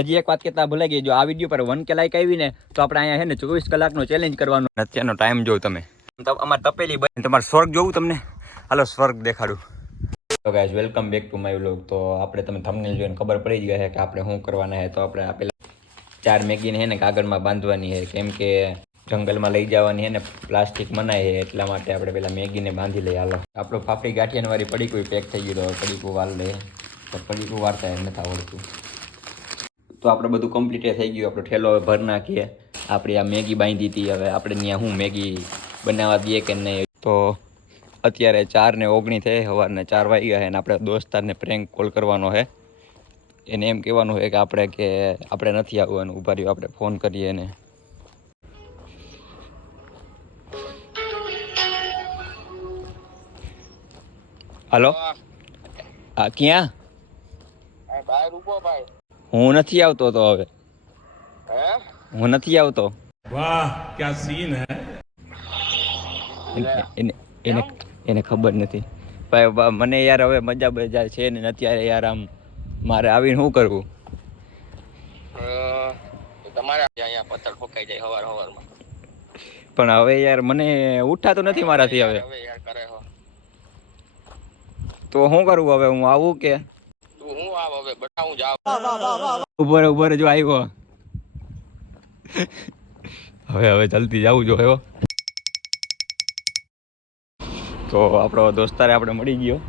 હજી એક વાત કહેતા ભૂલાઈ ગઈ જો આ વીડિયો પર વન કે લાઈક આવી ને તો આપણે અહીંયા છે ને ચોવીસ કલાકનો ચેલેન્જ કરવાનો. અત્યારનો ટાઈમ જોઉં તમે. અમારે તપેલી બની તમારે સ્વર્ગ જોવું તમને? હાલો સ્વર્ગ દેખાડું. તો guys welcome back to my vlog તો આપણે તમે થંબનેલ જોઈને ખબર પડી જ ગયા છે કે આપણે શું કરવાના છે. તો આપણે આપેલા ચાર મેગીને છે ને કાગળમાં બાંધવાની છે. કેમ કે જંગલમાં લઈ જવાની છે ને પ્લાસ્ટિક મનાય છે એટલા માટે આપણે પેલા મેગીને બાંધી લઈએ. હાલો. આપણો ફાફડી ગાંઠિયાની વાળી પડીકું પેક થઈ ગયું તો પડીકું વાર લે. તો પડીકું વાળતા એમ નથી આવડતું. તો આપણે બધું કમ્પ્લીટ થઈ ગયું. આપણો ઠેલો હવે ભર નાખીએ. આપણી આ મેગી બાંધી હતી. હવે આપણે ત્યાં હું મેગી બનાવવા દઈએ કે નહીં. તો અત્યારે ચાર ને ઓગણી થઈ. સવારને ચાર વાગ્યા છે અને આપણે દોસ્તારને પ્રેન્ક કોલ કરવાનો છે. એને એમ કહેવાનું છે કે આપણે કે આપણે નથી આવવાનું. ઊભા રહ્યું. આપણે ફોન કરીએ એને. હલો આ ક્યાં? બહાર ઊભો ભાઈ. હું નથી આવતો તો હવે. હું? નથી આવતો. વાહ ક્યાં સીન હે? એને એને ખબર નથી. ભાઈ મને યાર હવે મજા બજા છે ને અત્યારે યાર આમ. મારે આવીને શું કરવું? પણ હવે યાર મને ઉઠાતો નથી મારાથી હવે તો શું કરવું હવે? હું આવું કે? હું આવ હવે બટાવું જાવ. ઊભો રે ઊભો રે જો આવ્યો હવે હવે જલ્દી જવું જો એવો તો આપણો દોસ્તારે આપણે મળી ગયો.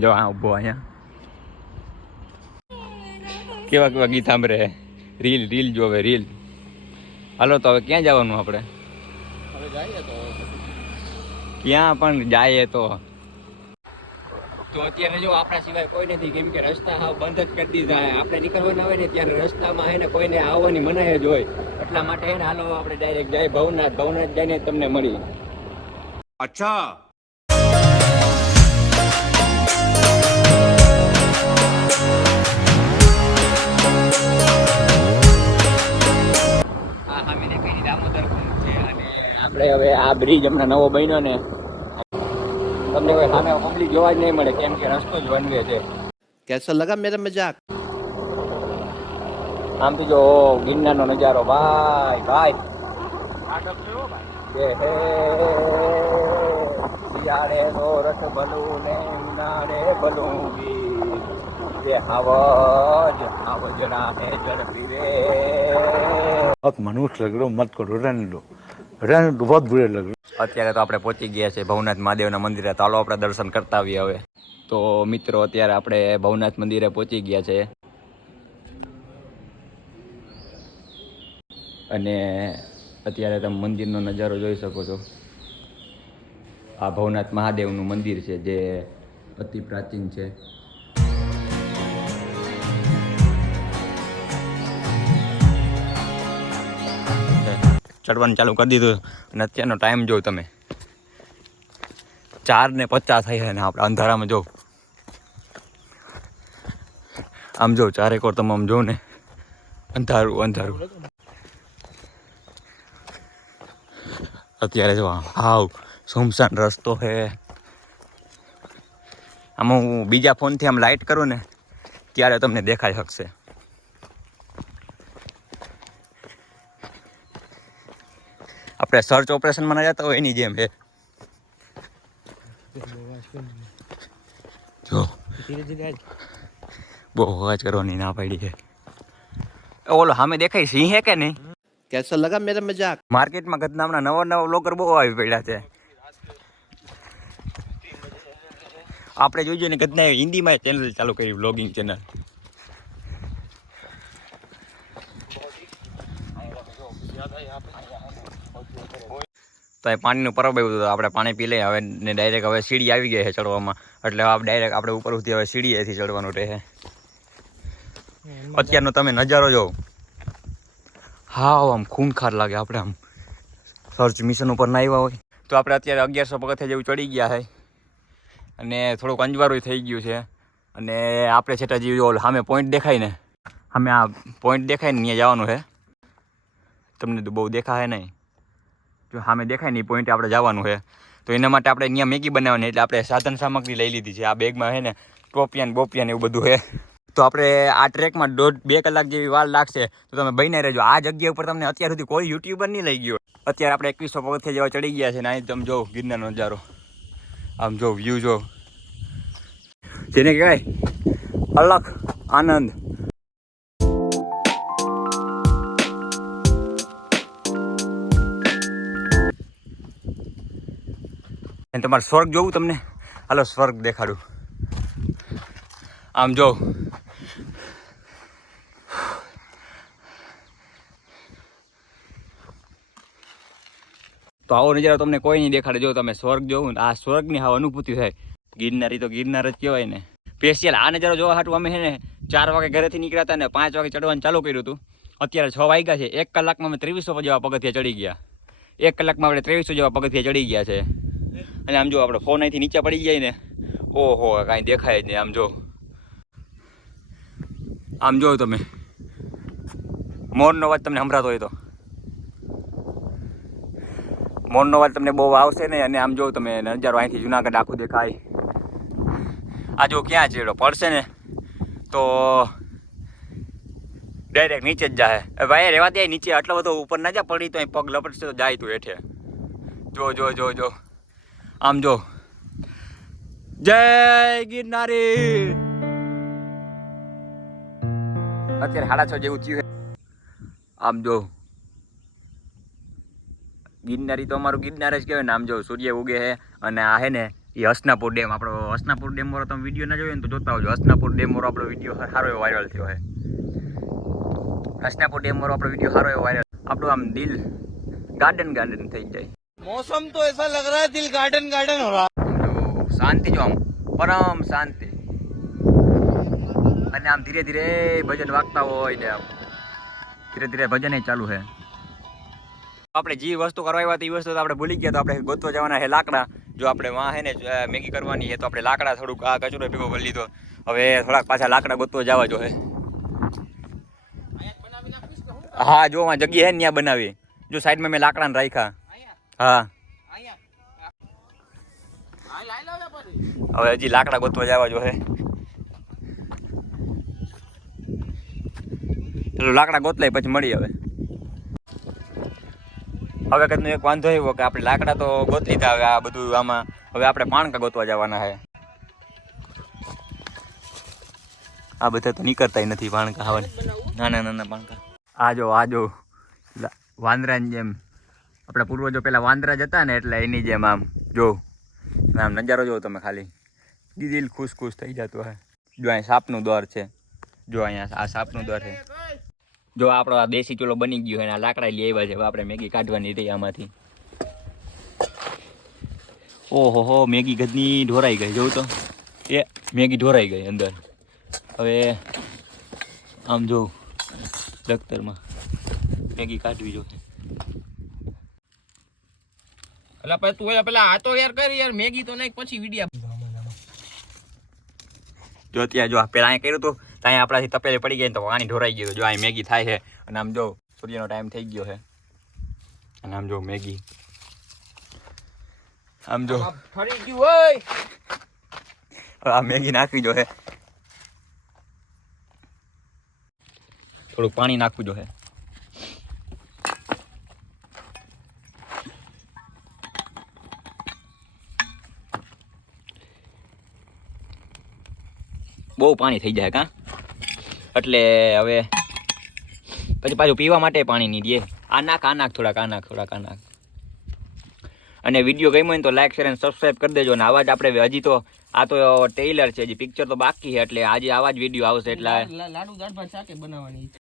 જો આ ઊભો અહીંયા. કેવા કેવા ગીત સાંભળે? રીલ રીલ જોવે રીલ. હાલો તો હવે ક્યાં જવાનું આપણે? હવે જઈએ તો. ક્યાં પણ જાય તો. તો અત્યારે જો આપણા સિવાય કોઈ નથી કેમ કે રસ્તા હાવ બંધ જ કરી દીધા આપણે નીકળવાના હોય ને ત્યારે રસ્તામાં હે ને કોઈને આવવાની મનાય જ હોય. એટલા માટે હે ને હાલો આપણે ડાયરેક્ટ જાય ભવનાથ ભવનાથ જઈને તમને મળી. અચ્છા. આપણે હવે આ બ્રિજ હમણાં નવો બન્યો ને. તમને કોઈ સામે પબ્લિક જોવા જ નહીં મળે કેમ કે રસ્તો જ વન વે છે कैसा लगा मेरा मजाक આમ તો જો ગિરનારનો નજારો ભાઈ ભાઈ કે હે શિયાળે સોરઠ ભલું ને ઉનાળે ભલું ગીર કે હાવજ હાવજડા હે જળ પીવે बहुत मनुष्य लग रहे हो मत करो रहने दो रहने दो बहुत बुरे लग रहे हो અત્યારે તો આપણે પહોંચી ગયા છે ભવનાથ મહાદેવના મંદિરે. ચાલો આપણે દર્શન કરતા આવીએ હવે. તો મિત્રો, અત્યારે આપણે ભવનાથ મંદિરે પહોંચી ગયા છે. અને અત્યારે તમે મંદિરનો નજારો જોઈ શકો છો. આ ભવનાથ મહાદેવનું મંદિર છે, જે અતિ પ્રાચીન છે. ચડવાનું ચાલુ કરી દીધું અને અત્યારનો ટાઈમ જો તમે. ચાર ને પચાસ થઈ ને આપણે અંધારામાં જો. આમ જો ચારેક વાર તમે આમ જો ને. અંધારું અંધારું. અત્યારે જો હાવ સુમસાન રસ્તો છે. આમાં હું બીજા ફોનથી આમ લાઇટ કરું ને, ત્યારે તમને દેખાઈ શકશે. આપણે સર્ચ ઓપરેશનમાં ના જતા હોય એની જેમ છે. જો. બહુ અવાજ કરવાની ના પાડી છે. ઓલો સામે દેખાય સિંહ હે કે નહીં? કેસો લગા મેરા મજાક. માર્કેટમાં ગતનામના નવા નવા લોકર બહુ આવી પડ્યા છે. આપણે જોઈજો ને ગતના હિન્દીમાં ચેનલ ચાલુ કરી બ્લોગિંગ ચેનલ તો એ પાણીનું પરબ આવ્યું હતું આપણે પાણી પી લઈએ. હવે ને ડાયરેક્ટ હવે સીડી આવી ગઈ છે ચડવામાં. એટલે આ ડાયરેક્ટ આપણે ઉપર સુધી હવે સીડીએથી ચડવાનું રહે. અત્યારનો તમે નજારો જોવો. હા આમ ખૂનખાર લાગે આપણે આમ. સર્ચ મિશન ઉપર ના આવ્યા હોય. તો આપણે અત્યારે અગિયારસો પગથિયા જેવું ચડી ગયા છે. અને થોડુંક અંજવારું થઈ ગયું છે. અને આપણે છેટા જેવું ઓલ સામે પોઈન્ટ દેખાય ને. સામે આ પોઈન્ટ દેખાય ને, ત્યાં જવાનું છે. તમને તો બહુ દેખાય નહીં. જો સામે દેખાય ને એ પોઈન્ટે આપણે જવાનું છે. તો એના માટે આપણે અહીંયા મેગી બનાવવાની એટલે આપણે સાધન સામગ્રી લઈ લીધી છે. આ બેગમાં છે ને ટોપિયાન બોપિયાન બોપિયા એવું બધું છે. તો આપણે આ ટ્રેકમાં દોઢ બે કલાક જેવી વાર લાગશે. તો તમે બહીને રહેજો. આ જગ્યા ઉપર તમને અત્યાર સુધી કોઈ યુટ્યુબર નહીં લઈ ગયો. અત્યારે આપણે એકવીસો પગથિયા જેવા ચડી ગયા છે ને અહીં તમે જો ગિરનારનો નજારો. આમ જો વ્યૂ જો. જેને કહેવાય અલગ આનંદ. અને તમારે સ્વર્ગ જોવું તમને? હાલો, સ્વર્ગ દેખાડું. આમ જો. તો આવો નજારો તમને કોઈ નહીં દેખાડે. જો તમે સ્વર્ગ જોવું આ સ્વર્ગની હા અનુભૂતિ થાય. ગિરનારી તો ગિરનાર જ કહેવાય ને. સ્પેશિયલ આ નજારો જોવા હાટું અમે ને ચાર વાગે ઘરેથી નીકળ્યા હતા ને પાંચ વાગે ચડવાનું ચાલુ કર્યું હતું. અત્યારે છ વાગ્યા છે. એક કલાકમાં અમે ત્રેવીસો જેવા પગથિયા ચડી ગયા. એક કલાકમાં આપણે ત્રેવીસો જેવા પગથિયા ચડી ગયા છે. અને આમ જો આપણે ફોન અહીંથી નીચે પડી જાય ને, ઓહો, કાંઈ દેખાય જ નહીં. આમ જો આમ જો તમે. મોરનો અવાજ તમને સંભળાતો હોય તો. મોરનો અવાજ તમને બહુ આવશે ને અને આમ જો તમે નજારો અહીંથી જુનાગઢ આખું દેખાય. આ જો ક્યાં ચેડો પડશે ને, તો ડાયરેક્ટ નીચે જ જાય ભાઈ રહેવા દે નીચે, આટલો બધો ઉપર ના જા, પડી તો અહીં પગ લપડશે તો જાય તું હેઠે. જો જો જો જો. આમ જો. જય ગિરનારી. અત્યારે સાડા છ જેવું થયું આમ જો. ગિરનારી તો અમારું ગિરનાર જ કહેવાય ને, આમ જો સૂર્ય ઉગે છે અને આ હે ને, એ હસનાપુર ડેમ. આપણો હસનાપુર ડેમ વાળો તમે વીડિયો ના જોયો ને તો જોતા હોજો. હસનાપુર ડેમ વાળો આપણો વીડિયો સારો એવો વાયરલ થયો છે. હસનાપુર ડેમ વાળો આપણો વીડિયો સારો એવો વાયરલ આપણું આમ દિલ ગાર્ડન ગાર્ડન થઈ જાય. मौसम तो ऐसा लग रहा है दिल गार्डन गार्डन हो रहा આમ જો શાંતિ જો આમ પરમ શાંતિ અને આમ ધીરે ધીરે ભજન વાગતા હોય ને આમ ધીરે ધીરે ભજન ય ચાલુ છે આપણે જે વસ્તુ કરવા આવ્યા હતી એ વસ્તુ તો આપણે ભૂલી ગયા તો આપણે ગોતવા જવાના છે લાકડા જો આપણે વાં હે ને અ, મેગી કરવાની છે તો આપણે લાકડા થોડુંક આ કચરો ભેગો કરી લીધો હવે થોડાક પાછા લાકડા ગોતવા જવા જો હે હા જો આ જગ્યા હે ને ત્યાં બનાવી જો સાઈડમાં મેં લાકડાને રાખ્યા હા. હવે હજી લાકડા ગોતવા જવા જો હે. પેલું લાકડા ગોતલાય પછી મળી હવે હવે કદનો એક વાંધો એવો કે આપણે લાકડા તો ગોતી લીધા હવે આ બધું આમાં, હવે આપણે પાણકા ગોતવા જવાના હે. આ બધા તો નીકળતા નથી પાણકા, હવે નાના નાના પાણકા. આ જો આ જો વાંદરાની જેમ આપણા પૂર્વજો પેલા વાંદરા જતા ને એટલે એની જેમ આમ, જો, આમ નજારો જોવો તમે ખાલી. દિલ ખુશ ખુશ થઈ જતું હે જો અહીંયા સાપનું દ્વાર છે. જો અહીંયા આ સાપનું દ્વાર છે. જો આપણો આ દેશી ચૂલો બની ગયો આ લાકડા લઈ આવ્યા છે. આપણે મેગી કાઢવાની રહી આમાંથી. ઓહો હો, મેગી ગદની ઢોરાઈ ગઈ. જોઉં તો? એ, મેગી ઢોરાઈ ગઈ અંદર. હવે આમ જોઉં દફતરમાં મેગી કાઢવી જોઈએ એટલે પછી તું એ પેલા આ તો યાર કરી યાર મેગી તો નાખ પછી વિડીયા. જો ત્યાં જો પેલા અહીંયા કર્યું હતું ત્યાં આપણાથી તપેલી પડી ગઈ તો પાણી ઢોરાઈ ગયું. જો અહીં મેગી થાય છે અને આમ જો સૂર્યનો ટાઈમ થઈ ગયો છે. અને આમ જો મેગી. આમ જો. ફરી ગયું હોય આ મેગી નાખવી જો હે થોડુંક પાણી નાખવું જો હે બહુ પાણી થઈ જાય કા? એટલે હવે પછી પાછું પીવા માટે પાણી નહીં દે. આ નાખ આ નાખ થોડાક આ નાખ થોડાક આ નાખ. અને વીડિયો ગમ્યો હોય તો લાઈક શેર અને સબસ્ક્રાઈબ કરી દેજો. અને આવા જ આપણે હજી તો આ તો ટેલર છે હજી પિક્ચર તો બાકી છે એટલે આજે આવા જ વીડિયો આવશે એટલે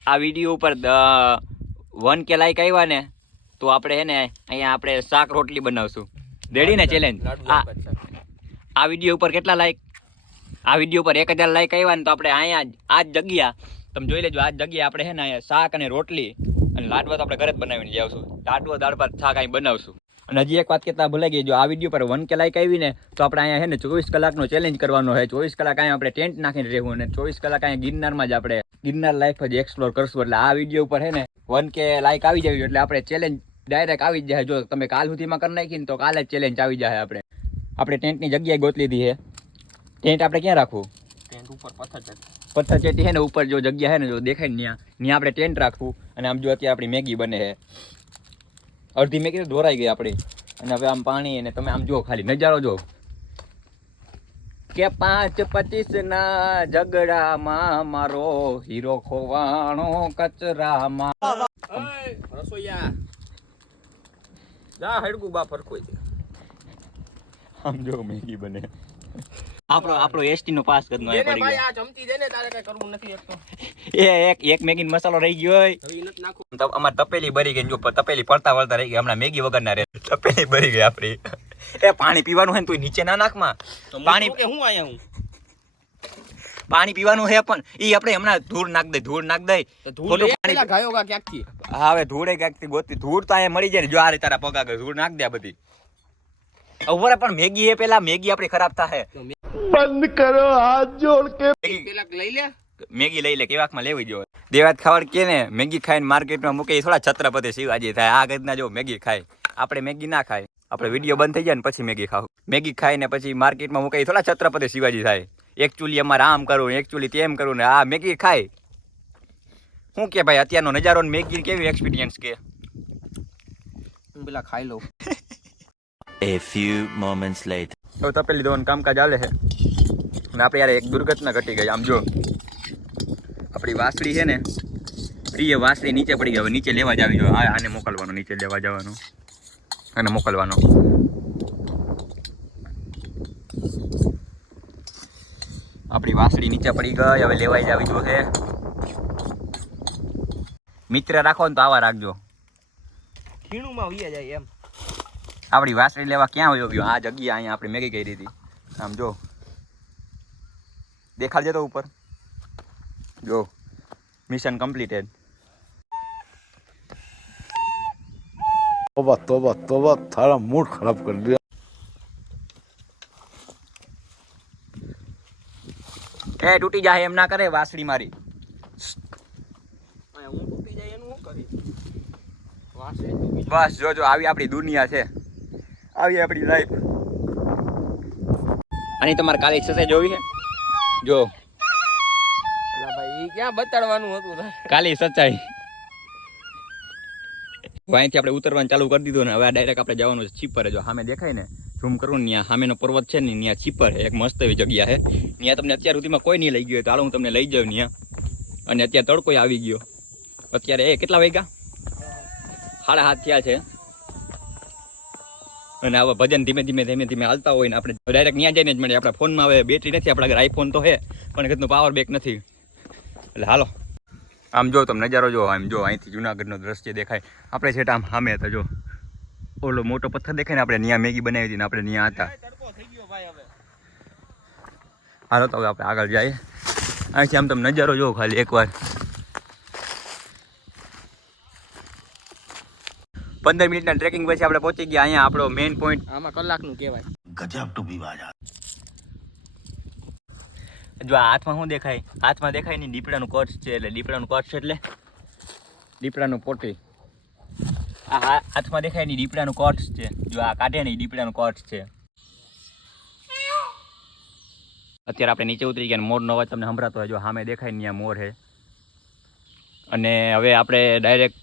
આ વીડિયો ઉપર વન કે લાઈક આવ્યા ને તો આપણે હે ને અહીંયા આપણે શાક રોટલી બનાવશું. રેડી ને ચેલેન્જ આ વીડિયો ઉપર કેટલા લાઈક આ વીડિયો પર એક હજાર લાઈક આવ્યા ને તો આપણે અહીંયા આ જ જગ્યા, તમે જોઈ લેજો, આ જ જગ્યા આપણે હે ને અહીંયા શાક અને રોટલી અને લાડવા તો આપણે ઘરે જ બનાવીને લઈ આવશું. લાડવા, દાળ, ભાત, શાક અહીં બનાવશું. અને હજી એક વાત કહેતા ભૂલાઈ ગઈ જો આ વીડિયો પર વન કે લાઈક આવી ને તો આપણે અહીંયા છે ને ચોવીસ કલાકનો ચેલેન્જ કરવાનો છે. ચોવીસ કલાક અહીંયા આપણે ટેન્ટ નાખીને રહેવું અને ચોવીસ કલાક અહીંયા ગિરનારમાં જ આપણે ગિરનાર લાઈફ જ એક્સપ્લોર કરશું. એટલે આ વીડિયો ઉપર છે ને વન કે લાઈક આવી જાય એટલે આપણે ચેલેન્જ ડાયરેક્ટ આવી જાય. જો તમે કાલ સુધીમાં કરી નાખી ને તો કાલે જ ચેલેન્જ આવી જાય આપણે. આપણે ટેન્ટની જગ્યાએ ગોત લીધી છે. ટેન્ટ આપણે ક્યાં રાખવું? ટેન્ટ ઉપર પથ્થર પથ્થર ચેટી છે ને ઉપર જો જગ્યા હે ને જો દેખાય ને ત્યાં ત્યાં આપણે ટેન્ટ રાખવું અને આમ જો અત્યારે આપણી મેગી બને હે અડધી મેગી તો ધોરાઈ ગઈ આપણી. અને હવે આમ પાણી અને તમે આમ જુઓ ખાલી નજારો જો કે પાંચ પચીસ ના ઝઘડામાં મારો હીરો ખોવાણો કચરામાં. રસોઈયા. જા હડકું બા ફરકોઈ આમ જો મેગી બને. આપણો આપણો એસટી નો પાસ કરનો દે ને ભાઈ આ જમતી દે ને તારે કઈ કરવું નથી એક તો. એ એક એક મેગી મસાલો રહી ગયો હોય. હવે ઈ નથી અમાર તપેલી ભરી ગઈ જો તપેલી પડતા વળતા રહી ગઈ. હમણાં મેગી વગર ના રહે. તપેલી ભરી ગઈ આપણી એ પાણી પીવાનું હે ને તું નીચે ના નાખમાં પાણી કે હું આયા હું? પાણી પીવાનું હે પણ ઈ આપણે હમણાં ધૂળ નાખ દે ધૂળ નાખ દે ધૂળ પાણી ગાયો ગા ક્યાંકથી? હા હવે ધૂળે ક્યાંકથી ગોતી ધૂળ તો અહીંયા મળી જાય જો આ રે તારા પગ આગળ ધૂળ નાખ દે આ બધી. ઉપર પણ મેગી એ પેલા મેગી આપણી ખરાબ થાય બંધ કરો હાથ જોડ કે મેગી પેલા લઈ લે. મેગી લઈ લે કેવાકમાં લેવી જોઈએ. દેવાત ખાવડ કે ને મેગી ખાઈને માર્કેટમાં મૂકે થોડા છત્રપતિ શિવાજી થાય. આ રીતના જો મેગી ખાય આપણે મેગી ના ખાય. આપણે વીડિયો બંધ થઈ જાય ને પછી મેગી ખાવ. મેગી ખાઈને પછી માર્કેટમાં મૂકે થોડા છત્રપતિ શિવાજી થાય. એક ચૂલી અમારે આમ કરું એક ચૂલી તેમ કરું ને આ મેગી ખાય. શું કે ભાઈ અત્યારનો નજારો ને મેગી કેવી એક્સપિરિયન્સ કે? હું પેલા ખાઈ લઉં. A few moments later. તો તપેલી કામ કામકાજ ચાલે છે. અને આપણે યાર એક દુર્ઘટના ઘટી ગઈ આમ જો. આપણી વાસળી છે ને પ્રિય વાસળી નીચે પડી ગઈ હવે નીચે લેવા જ આવી જો આ આને મોકલવાનો નીચે લેવા જવાનો. અને મોકલવાનો. આપણી વાસળી નીચે પડી ગઈ હવે લેવાઈ જ આવી જો છે. મિત્ર રાખો ને તો આવા રાખજો. ખીણુંમાં વૈયા જાય એમ. આપણી વાસળી લેવા ક્યાં વયો ગયો? આ જગ્યા અહીંયા આપણે મેગી કરી હતી. આમ જો. દેખાડજે તો ઉપર. જો. મિશન કમ્પ્લીટેડ તોબા તોબા તોબા તારા મૂડ ખરાબ કરી દીધા એ તૂટી જાય એમ ના કરે વાસળી મારી. હું તૂટી જાય એનું શું કરી વાસે બસ જો જો આવી આપણી દુનિયા છે. આવી આપણી લાઈફ આની તમારે કાલે એક્સરસાઇઝ જોવી છે? જો. અલા ભાઈ ક્યાં બતાડવાનું હતું? કાલી સચ્ચાઈ. અહીંથી આપણે ઉતરવાનું ચાલુ કરી દીધું ને હવે ડાયરેક્ટ આપણે જવાનું છે ચીપરે જો સામે દેખાય ને ઝૂમ કરું ને ત્યાં સામેનો પર્વત છે ને ત્યાં છીપર છે એક મસ્ત એવી જગ્યા છે. ત્યાં તમને અત્યાર સુધીમાં કોઈ નહીં લઈ ગયો તો હાલો હું તમને લઈ જાઉં ત્યાં અને અત્યારે તડકો આવી ગયો. અત્યારે એ કેટલા વાગ્યા? સાડા હાથ થયા છે. અને આવા ભજન ધીમે ધીમે ધીમે ધીમે હાલતા હોય ને આપણે ડાયરેક્ટ ત્યાં જઈને જ મળીએ આપણા ફોનમાં હવે બેટરી નથી, આપણા આઈફોન તો છે, પણ કેટલું પાવર બેક નથી. એટલે હાલો. આમ જો તમે નજારો જો આમ જો અહીંથી જુનાગઢનો દ્રશ્ય દેખાય. આપણે છે આમ સામે હતા, જો. ઓલો મોટો પથ્થર દેખાય ને, આપણે ત્યાં મેગી બનાવી હતી ને, આપણે ત્યાં હતા. હાલો તો હવે આપણે આગળ જઈએ. અહીંથી આમ તમે નજારો જો ખાલી એકવાર. પંદર મિનિટના ટ્રેકિંગ પછી આપણે પહોંચી ગયા અહીંયા આપણો મેઇન પોઈન્ટ આમાં કલાકનું કહેવાય. જો આ હાથમાં શું દેખાય? હાથમાં દેખાય ને દીપડાનું કટ છે એટલે દીપડાનું કટ છે એટલે દીપડાનું પોટી. આ હાથમાં દેખાય ને દીપડાનું કટ છે. જો આ કાઢે ને દીપડાનું કટ છે. અત્યારે આપણે નીચે ઉતરી ગયા ને મોરનો અવાજ તમને સંભળાતો હોય. જો સામે દેખાય ને ત્યાં મોર છે. અને હવે આપણે ડાયરેક્ટ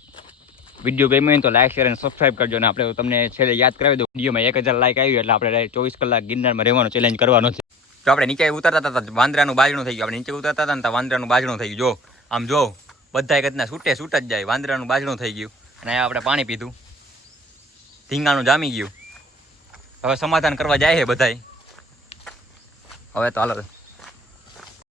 વીડિયો ગમ્યો હોય તો લાઈક શેર અને સબસ્ક્રાઈબ કરજો અને આપણે તમને છેલ્લે યાદ કરાવી દઉં. વિડીયોમાં એક હજાર લાઈક આવ્યું એટલે આપણે ચોવીસ કલાક ગિરનારમાં રહેવાનો ચેલેન્જ કરવાનો છે. તો આપણે નીચે ઉતરતા હતા વાંદરાનું બાજણું થઈ ગયું. આપણે નીચે ઉતરતા હતા ને વાંદરાનું બાજણું થઈ ગયું. જો, આમ જો બધા રીતના છૂટે છૂટ જ જાય. વાંદરાનું બાજણું થઈ ગયું. અને આપણે પાણી પીધું. ધીંગાણું જામી ગયું. હવે સમાધાન કરવા જાય છે બધાય. હવે તો હાલો.